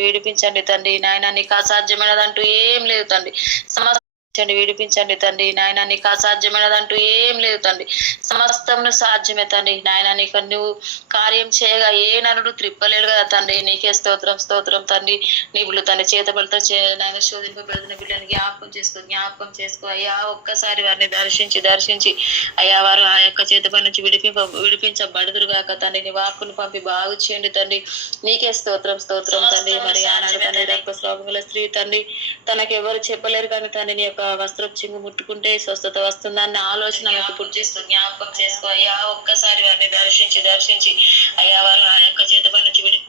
విడిపించండి తండ్రి. నాయన నీకు అసాధ్యమైనదంటూ ఏం లేదు తండ్రి. సమస్త విడిపించండి విడిపించండి తండ్రి. నాయన నీకు అసాధ్యమైనదంటూ ఏం లేదు తండ్రి. సమస్తం సాధ్యమే తండ్రి. నాయన నీకు నువ్వు కార్యం చేయగా ఏ నరుడు త్రిప్పలేడు కదా తండ్రి. నీకే స్తోత్రం స్తోత్రం తండ్రి. నీవులు తండ్రి చేతబడితో చే నాయన శోధింపబడుతున్న బిడ్డని జ్ఞాపకం చేసుకో జ్ఞాపకం చేసుకో. అయ్యా ఒక్కసారి వారిని దర్శించి దర్శించి. అయ్యా వారు ఆ యొక్క చేతపై నుంచి విడిపింప విడిపించబడుదురు కాక తండ్రి. నీ వాక్కును పంపి బాగు చేయండి తండ్రి. నీకే స్తోత్రం స్తోత్రం తండ్రి. మరి ఆనాడు తండ్రి రక్తస్రావముల స్త్రీ తండ్రి. తనకు ఎవరు చెప్పలేరు కానీ తండ్రి నీ యొక్క వస్త్రం చింగు ముట్టుకుంటే స్వస్థత వస్తుందన్న ఆలోచన మీకు పుట్టిస్తూ జ్ఞాపకం చేసుకో అయ్యా ఒక్కసారి వారిని దర్శించి దర్శించి. అయ్యా వారు ఆ యొక్క చేతపై నుంచి విడి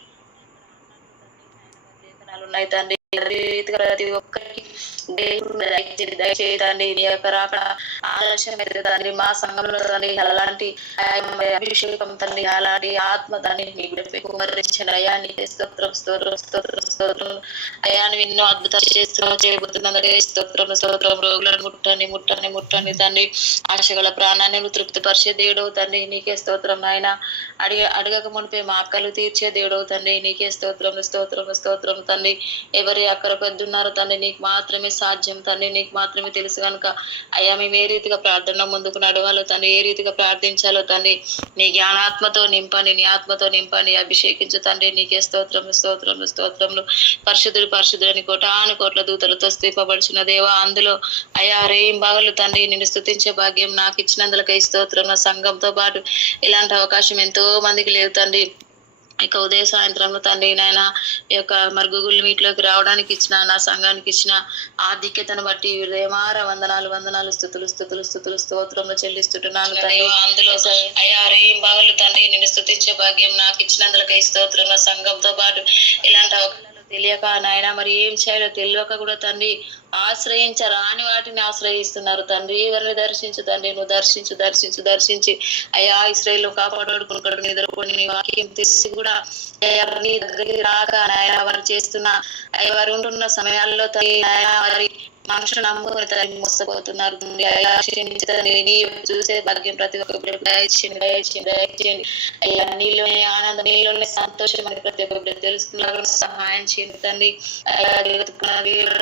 ఉన్నాయి తండ్రి. రీతిగా ప్రతి ఒక్కరికి దేవుడు దయచేసి దయచేసి నీ యొక్క రాక ఆదర్శమైతే తండ్రి మా సంఘంలో తండ్రి అలాంటి అభిషేకం తండ్రి అలాంటి ఆత్మ తండ్రి నీ బిడ్డపై కుమరించిన అయ్యా స్తోత్రం స్తోత్రం స్తోత్రం స్తోత్రం అయ్యా ఎన్నో అద్భుతాలు చేస్తున్నావు చేయబోతున్నందుకే స్తోత్రం స్తోత్రం రోగులను ముట్టండి ముట్టండి ముట్టండి తండ్రి ఆశగల ప్రాణాన్ని నువ్వు తృప్తిపరిచే దేవుడవు తండ్రి నీకే స్తోత్రం నాయన అడిగ అడగక మునిపే మా అక్కలు తీర్చే దేవుడవు తండ్రి నీకే స్తోత్రం స్తోత్రం స్తోత్రం తండ్రి ఎవరి అక్కడ పెద్దున్నారో తండ్రి నీకు మా మాత్రమే సాధ్యం. తండ్రి నీకు మాత్రమే తెలుసు కనుక అయ్యా మేము ఏ రీతిగా ప్రార్థన ముందుకు నడవాలో తండ్రి ఏ రీతిగా ప్రార్థించాలో తండ్రి నీ జ్ఞానాత్మతో నింపని నీ ఆత్మతో నింపని అభిషేకించు. తండ్రి నీకే స్తోత్రము స్తోత్రము స్తోత్రములు. పరిశుద్ధుడు పరిశుద్ధులని కోటాను కోట్ల దూతలతో స్థిపబడిచిన దేవా అందులో అయ్యా రేం బాగలు తండ్రి నిన్ను స్థుతించే భాగ్యం నాకు ఇచ్చినందులకై స్తోత్రం నా సంఘంతో పాటు ఇలాంటి అవకాశం ఎంతో మందికి లేదు తండ్రి. ఇక ఉదయ సాయంత్రంలో తండ్రి నాయన ఈ యొక్క మరి గూగుల్ మీట్లోకి రావడానికి ఇచ్చిన నా సంఘానికి ఇచ్చిన ఆధిక్యతను బట్టి హృదయమార వందనాలు వందనాలు స్థుతులు స్థుతులు స్థుతులు స్తోత్రంలో చెల్లిస్తుంటున్నాను అందులో అయ్యా. రేం బాగలు తండ్రి. నిన్ను స్తుతించే భాగ్యం నాకు ఇచ్చినందులకై స్తోత్రం నా సంఘంతో పాటు ఇలాంటి తెలియక నాయన మరి ఏం చేయాలో తెలియక కూడా తండ్రి ఆశ్రయించరాని వాటిని ఆశ్రయిస్తున్నారు తండ్రి. ఎవరిని దర్శించు తండ్రి? నువ్వు దర్శించు దర్శించు దర్శించి. అయ్యా ఇస్రాయేల్ కాపాడుకున్నాడు నిద్రపోని నీ వాక్యం తెసి కూడా అయ్యా నీ దగ్గరికి రాక నాయన వారు చేస్తున్న అయ్యా వారు ఉంటున్న సమయాల్లో తండ్రి నాయన వారి మనుషులు నమ్ముకుని తల్లి మోసపోతున్నారు చూసే భాగ్యం ప్రతి ఒక్క దయచేయండి దయచేయండి దయచేయండి అయ్యా నీలోనే ఆనందం నీలోనే సంతోషం అని ప్రతి ఒక్క బిడ్డ తెలుసుకున్నారు సహాయం చేయండి తండ్రి. అయ్యా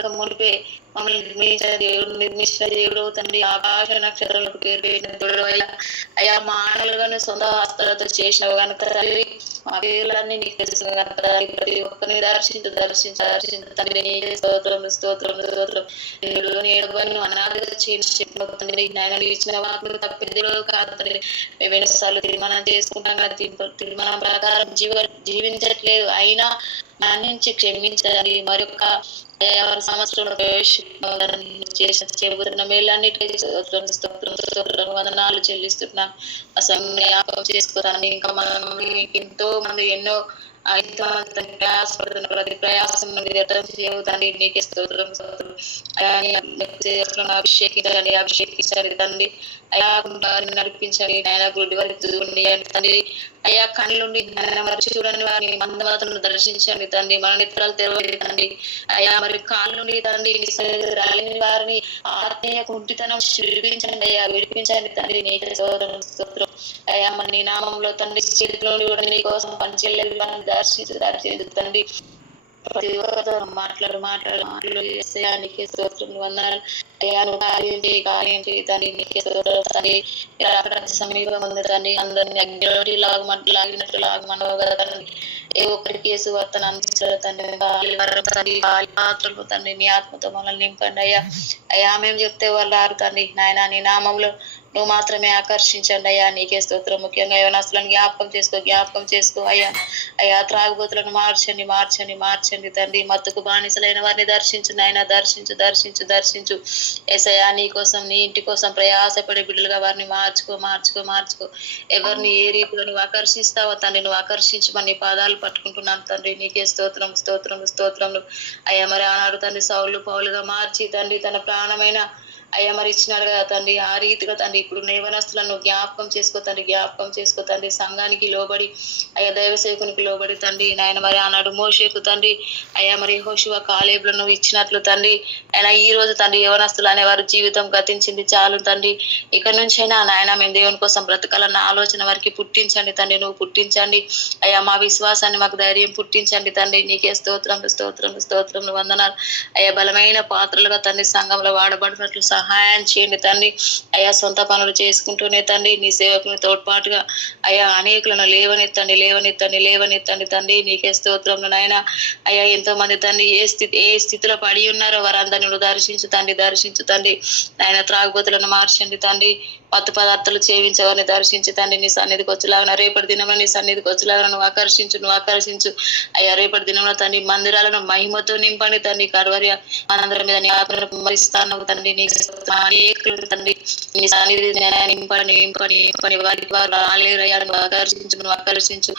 మునిపే మమ్మల్ని నిర్మించిన దేవుడు నిర్మించిన దేవుడు తండ్రి. ఆకాశ నక్షత్రాలకు పేరు పెట్టిన దేవుడు అయ్యా. అయ్యా మానవులుగానే సొంత హస్తాలతో చేసిన కనుక తల్లి మా పేర్లన్నీ నీకు తెలుసు కనుక ప్రతి ఒక్కరిని దర్శించు దర్శించు దర్శించు. తండ్రి నీకే స్తోత్రం స్తోత్రం స్తోత్రం. దేవుడు నేడుబడిన అనాథగా చేసి చెప్పిన నాయన ఇచ్చిన వాటిని తప్పిదిలో కాదు తండ్రి. మేము ఎన్నోసార్లు తీర్మానం చేసుకుంటాం కదా తీర్మానం ప్రకారం జీవ జీవించట్లేదు. అయినా నా నుంచి క్షమించండి. మరొక సంవత్సరం సంవత్సరంలో ప్రవేశించాలని చేసిన చెబుతున్న మేలన్నిటికీ స్తోత్రం వందనాలు చెల్లిస్తున్నాం. అసలు జ్ఞాపకం ఇంకా మనం ఎంతో మంది ఎన్నో అయితే మంది ప్రయాసపడుతున్న ప్రతి ప్రయాసం వ్యర్థం చేయవుతండి నీకే స్తోత్రం స్తోత్రం అయ్యా చేస్తున్న తండ్రి అయ్యా వారిని నడిపించండి ఆయన గుడి వారికి చూడండి తండ్రి అయ్యా కళ్ళుండి జ్ఞానం వారు చూడండి వారిని మందమాతను దర్శించండి తండ్రి మన నిద్రలు తెరవండి తండ్రి అయ్యా మరి కాళ్ళుండి తండ్రి రాలేని వారిని ఆత్మీయ కుంటితనం విడిపించండి అయ్యా విడిపించండి తండ్రి నీకే స్తోత్రం స్తోత్రం అయ్యా మరి నీ నామంలో తండ్రి చేతిలో కూడా నీ కోసం పనిచేయలేదు వారిని దర్శించి దర్శించు తండ్రి ప్రతి ఒక్కరితో మాట్లాడు మాట్లాడు మాటలు ఏసయ్యా నీకే స్తోత్రం వందనాలు. అయ్యా నువ్వు కార్యం చేయి కార్యం చేయి తండ్రి నీకే స్తోత్రం తండ్రి. అక్కడ సమీపం ఉంది తండ్రి. అందరినీ అగ్ని లాగమంటూ లాగినట్టు లాగమనవు కదా తండ్రి. ఏ ఒక్కరికి యేసు వర్తన అందించారు తండ్రి. గాలి తండ్రి పాత్రలు తండ్రి. నీ ఆత్మతో మనల్ని నింపండి అయ్యా. అయ్యా మేము చెప్తే వాళ్ళు ఆరు తండ్రి. నాయన నీ నామంలో నువ్వు మాత్రమే ఆకర్షించండి అయ్యా నీకే స్తోత్రం ముఖ్యంగా యోనాస్తులను జ్ఞాపకం చేసుకో జ్ఞాపకం చేసుకో అయ్యా. అయ్యా త్రాగుబోతులను మార్చండి మార్చండి మార్చండి తండ్రి. మత్తుకు బానిసలైన వారిని దర్శించు నాయన దర్శించు దర్శించు దర్శించు. ఏసయ్యా నీ కోసం నీ ఇంటి కోసం ప్రయాసపడే బిడ్డలుగా వారిని మార్చుకో మార్చుకో మార్చుకో. ఎవరిని ఏ రీతిలో నువ్వు ఆకర్షిస్తావో తండ్రి నువ్వు ఆకర్షించమని నీ పాదాలు పట్టుకుంటున్నాను తండ్రి. నీకే స్తోత్రం స్తోత్రం స్తోత్రం అయ్యా మరి ఆనాడు తండ్రి సౌలు పౌలుగా మార్చి తండ్రి తన ప్రాణమైన అయ్యా మరి ఇచ్చినాడు కదా తండ్రి. ఆ రీతిగా తండ్రి ఇప్పుడు యవనస్తులను జ్ఞాపకం చేసుకో తండ్రి జ్ఞాపకం చేసుకో తండ్రి. సంఘానికి లోబడి అయ్యా దైవ సేవకునికి లోబడి తండ్రి. నాయన మరి ఆనాడు మోషేకు తండ్రి అయ్యా మరి హోషువ కాలేబులను నువ్వు ఇచ్చినట్లు తండ్రి. ఆయన ఈ రోజు తండ్రి యవనస్తులు అనేవారు జీవితం గతించింది చాలు తండ్రి. ఇక నుంచైనా నాయన మేము దేవుని కోసం బ్రతకాలన్న ఆలోచన వారికి పుట్టించండి తండ్రి. నువ్వు పుట్టించండి. అయ్యా మా విశ్వాసాన్ని మాకు ధైర్యం పుట్టించండి తండ్రి. నీకే స్తోత్రం స్తోత్రం స్తోత్రం వందనాలు. అయ్యా బలమైన పాత్రలుగా తండ్రి సంఘంలో వాడబడినట్లు సహాయం చేయండి తండ్రి. అయ్యా సొంత పనులు చేసుకుంటూనే తండ్రి నీ సేవకుని తోడ్పాటుగా అయ్యా అనేకులను లేవనెత్తండి లేవనెత్తండి లేవనెత్తండి తండ్రి. నీకే స్తోత్రంలో నాయన. అయ్యా ఎంతో మంది తండ్రి ఏ స్థితి ఏ స్థితిలో పడి ఉన్నారో వారందరిని దర్శించు తండ్రి దర్శించు తండ్రి. నాయన త్రాగుబోతులను మార్చండి తండ్రి. పత్తు పదార్థాలు సేవించవని దర్శించి తండ్రి. నీ సన్నిధికి వచ్చేలాగా రేపటి దినమున నీ సన్నిధికి వచ్చేలాగా నువ్వు ఆకర్షించు నువ్వు ఆకర్షించు. అయ్యా రేపటి దినంలో తండ్రి మందిరాలను మహిమతో నింపండి తండ్రి. కడవర్య మనందరి మీద నీ ఆత్మను తండ్రి. నీ అనేకులు తండ్రి నీ సన్నిధి వారికి వారు ఆకర్షించు. నువ్వు ఆకర్షించు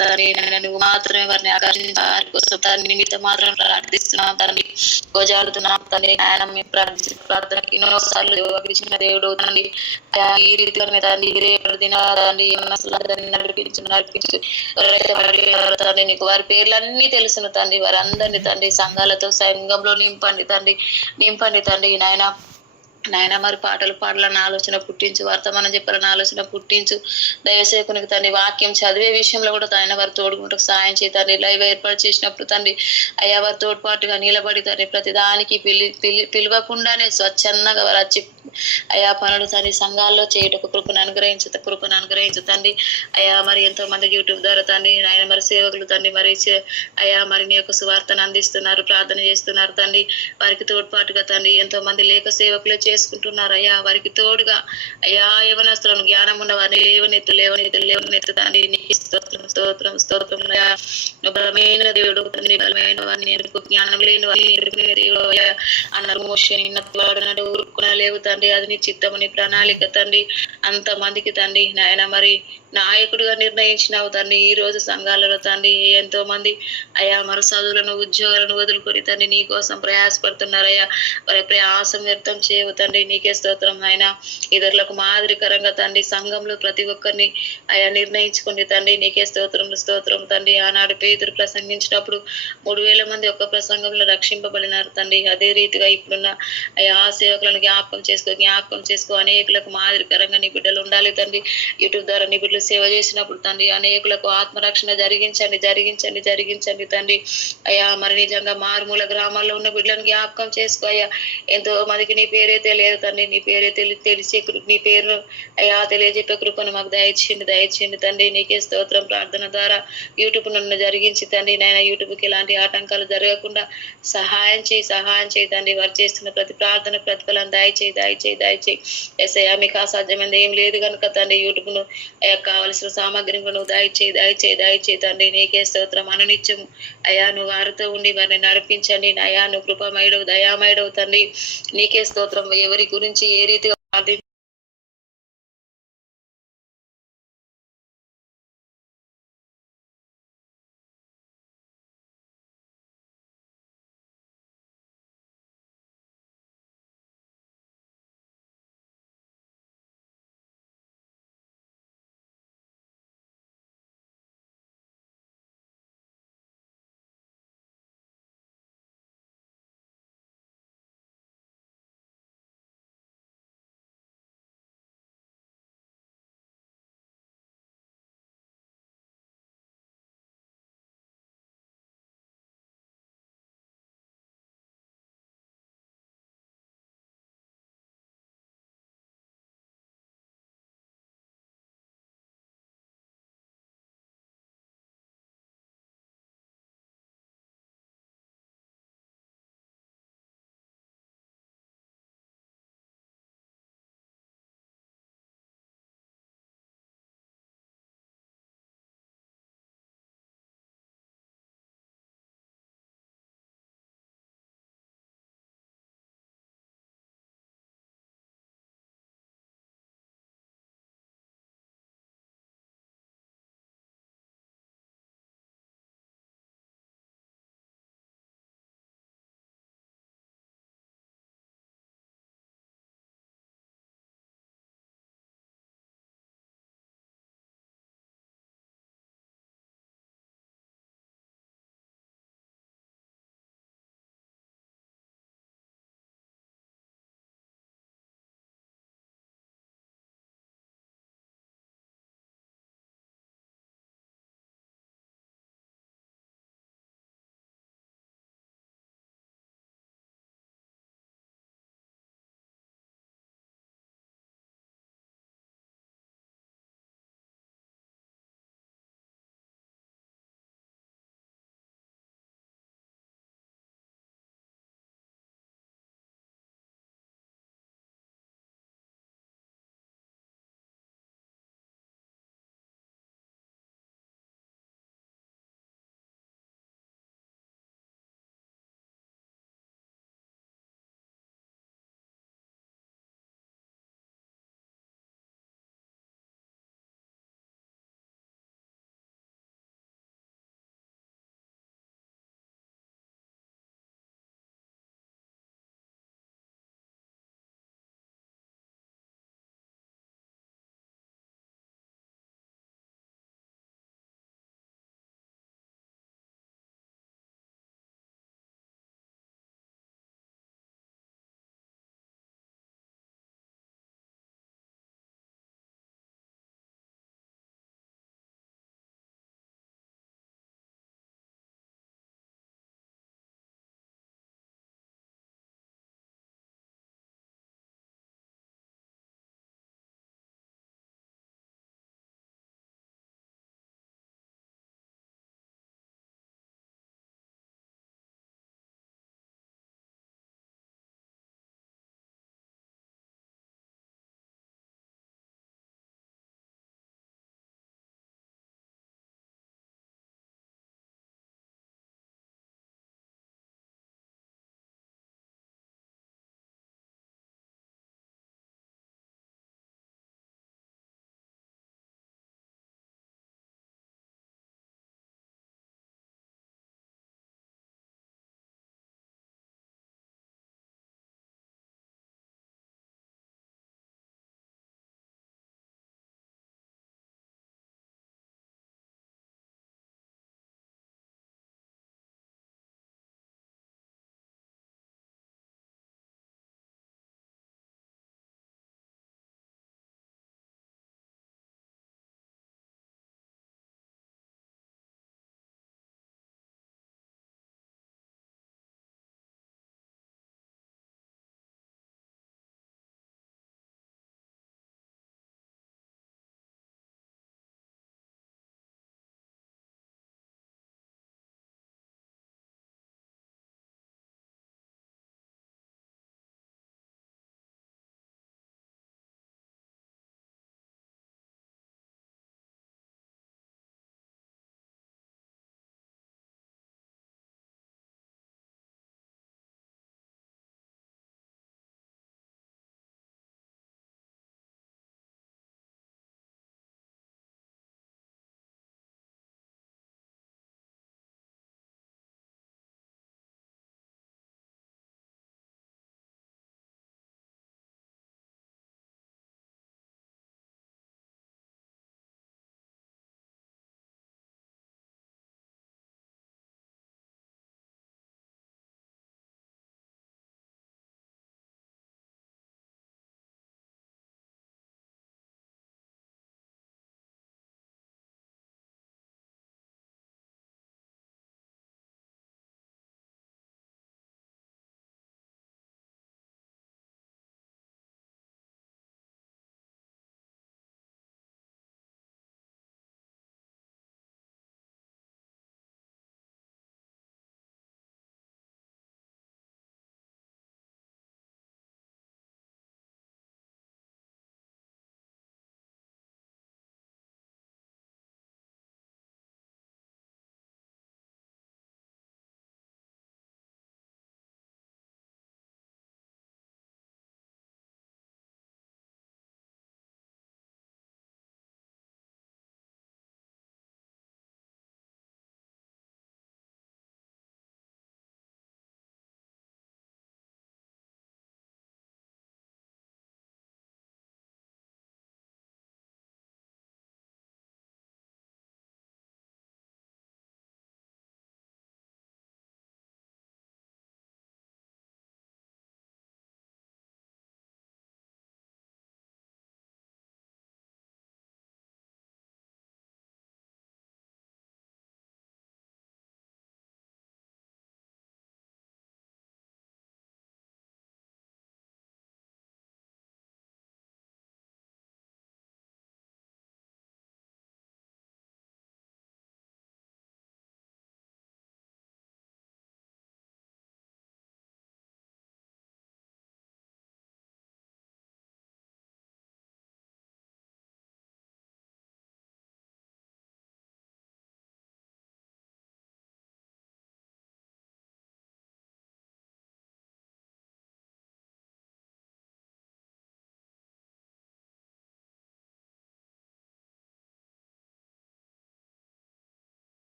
తండ్రి నువ్వు మాత్రమే వారిని ఆకర్షించు వారి కోసం నిమిత్తం మాత్రం ప్రార్థిస్తున్నాం తండ్రి. గోజాడుతున్నాం తండ్రి. మేము ప్రార్థించిన ప్రార్థనకి ఎన్నోసార్లు దేవుడు తండ్రి. ఈ రీతిగా తండ్రి రేపటి దిన నడిపించు. నడిపించు తండ్రి నీకు వారి పేర్లన్నీ తెలుసును తండ్రి. వారందరినీ తండ్రి సంఘాలతో సంఘంలో నింపండి తండ్రి. నింపండి తండ్రి. నాయన నాయన మరి పాటలు పాడాలన్న ఆలోచన పుట్టించు వర్తమానం చెప్పాలన్న ఆలోచన పుట్టించు. దయసేకునికి తండ్రి వాక్యం చదివే విషయంలో కూడా తాయన వారు తోడుకుంటూ సాయం చేయి తండ్రి. లైవ్ ఏర్పాటు చేసినప్పుడు తండ్రి అయ్యా వారి తోడ్పాటుగా నిలబడి తండ్రి ప్రతి దానికి పిలి పిలి పిలవకుండానే స్వచ్ఛందంగా వారు వచ్చి అయా పనులు తండ్రి సంఘాల్లో చేయటకు కృపను అనుగ్రహించు కృపను అనుగ్రహించు తండ్రి. అయా మరి ఎంతో మంది యూట్యూబ్ ద్వారా తండ్రి ఆయన మరి సేవకులు తండ్రి మరి చే- అయా మరి నీ యొక్క సువార్తను అందిస్తున్నారు ప్రార్థన చేస్తున్నారు తండ్రి. వారికి తోడ్పాటుగా తండ్రి ఎంతో మంది లేఖ సేవకులు చేసుకుంటున్నారు అయ్యా. వారికి తోడుగా అయ్యా యవనస్తులను జ్ఞానం ఉన్న వారిని లేవనెత్తు లేవనెత్తు లేవనెత్తు తండ్రి. నీకు స్తోత్రం స్తోత్రం స్తోత్రం అయ్యా. బలమైన దేవుడు తండ్రి బలమైన వారిని ఎరుకు జ్ఞానం లేని వారిని అన్నారు మోషే లేవు తండ్రి. అది నీ చిత్తము నీ ప్రణాళిక తండ్రి. అంత మందికి తండ్రి నాయన మరి నాయకుడిగా నిర్ణయించినావు తండ్రి ఈ రోజు సంఘాలలో తండ్రి ఎంతో మంది అయా మరి చదువులను ఉద్యోగాలను వదులుకొని తండ్రి నీ కోసం ప్రయాసపడుతున్నారయ్యా. వారి ప్రయాసం వ్యర్థం చేయవు తండ్రి నీకే స్తోత్రం ఆయన ఇతరులకు మాదిరికరంగా తండ్రి సంఘంలో ప్రతి ఒక్కరిని అయా నిర్ణయించుకుని తండ్రి నీకే స్తోత్రం స్తోత్రం తండ్రి. ఆనాడు పేదరు ప్రసంగించినప్పుడు మూడు వేల మంది ఒక్క ప్రసంగంలో రక్షింపబడినారు తండ్రి. అదే రీతిగా ఇప్పుడున్న అయా ఆ సేవకులను జ్ఞాపకం చేసుకో జ్ఞాపకం చేసుకో. అనేకులకు మాదిరికరంగా నీ బిడ్డలు ఉండాలి తండ్రి. యూట్యూబ్ ద్వారా నీ బిడ్డలు సేవ చేసినప్పుడు తండ్రి అనేకులకు ఆత్మరక్షణ జరిగించండి జరిగించండి జరిగించండి తండ్రి. అయ్యా మరి నిజంగా మారుమూల గ్రామాల్లో ఉన్న బిడ్డలను జ్ఞాపకం చేసుకో అయ్యా. ఎంతో మందికి నీ పేరే తెలియదు తండ్రి నీ పేరే తెలి తెలిసి నీ పేరు అయ్యా తెలియజెప్పే కృపను మాకు దయచేయండి దయచేయండి తండ్రి. నీకే స్తోత్రం ప్రార్థన ద్వారా యూట్యూబ్ నన్ను జరిగించి తండ్రి నాయన యూట్యూబ్కి ఎలాంటి ఆటంకాలు జరగకుండా సహాయం చేయి సహాయం చేయి తండ్రి. వారు చేస్తున్న ప్రతి ప్రార్థన ప్రతిఫలం దయచేయి దయచేయి దయచేయి. ఎస్ఐయా మీకు అసాధ్యమైనది ఏం లేదు కనుక తండ్రి యూట్యూబ్ను యొక్క కావలసిన సామాగ్రిని నువ్వు దయచేయి దయచేయి దయచేయి తండ్రి నీకే స్తోత్రం. అనునిత్యం అయా నువ్వు వారితో ఉండి వారిని నడిపించండి. అయా నువ్వు కృపమయుడవు దయామయుడవు తండ్రి. నీకే స్తోత్రం. ఎవరి గురించి ఏ రీతిగా ప్రార్థి